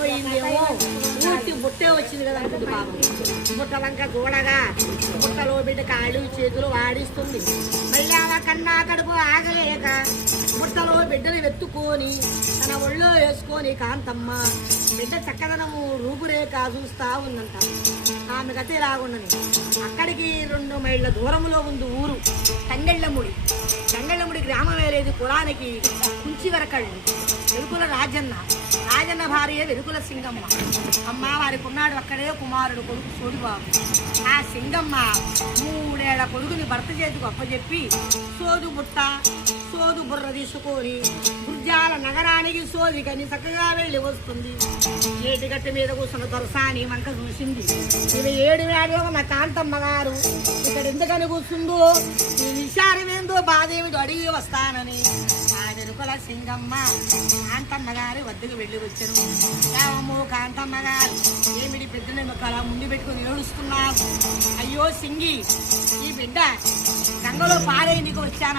పోయిందేమో, పూర్తి బుట్టే వచ్చింది కదా అనుకుంది పాపం. బుట్ట వంక గోడగా బుట్టలో బిడ్డ కాళ్ళు చేతులు వాడిస్తుంది. మళ్ళీ ఆమె కన్నా కడుపు ఆగలేక బుట్టలో బిడ్డను వెత్తుకొని తన ఒళ్ళో వేసుకొని కాంతమ్మ బిడ్డ చక్కదనము రూపురేఖ చూస్తా ఉందంట. ఆమె గతే రాగుండని అక్కడికి 2 మైళ్ళ దూరంలో ఉంది ఊరు తంగెళ్ళముడి. తంగెళ్ళముడి గ్రామం వేరేది కులానికి కుంచివరకళ్ళు. వెలుకుల రాజన్న భార్య వెలుకుల సింగమ్మ. అమ్మ వారికి ఉన్నాడు అక్కడే కుమారుడు కొడుకు సోదిబాబు. ఆ సింగమ్మ 3 ఏళ్ల కొడుకుని భర్త చేతికి అప్పచెప్పి సోదు బుర్ర తీసుకొని గుర్జాల నగరానికి సోదికని చక్కగా వెళ్ళి వస్తుంది. ఏటిగట్టు మీద కూర్చున్న దొరసాని వంక చూసింది. ఇవి 7 వేళ మా కాంతమ్మ గారు ఇక్కడ ఎందుకని కూర్చుందో, ఈ విషారమేందో బాధేమిటో అడిగి వస్తానని ఆ వెనుకల సింగమ్మ కాంతమ్మ గారి వద్దకు వెళ్ళి వచ్చాను. ఏమో కాంతమ్మ గారు ఏమిటి బిడ్డని అలా ముందు పెట్టుకుని ఏడుస్తున్నావు? అయ్యో సింగి, ఈ బిడ్డ గంగలో పారే నీకు వచ్చాను.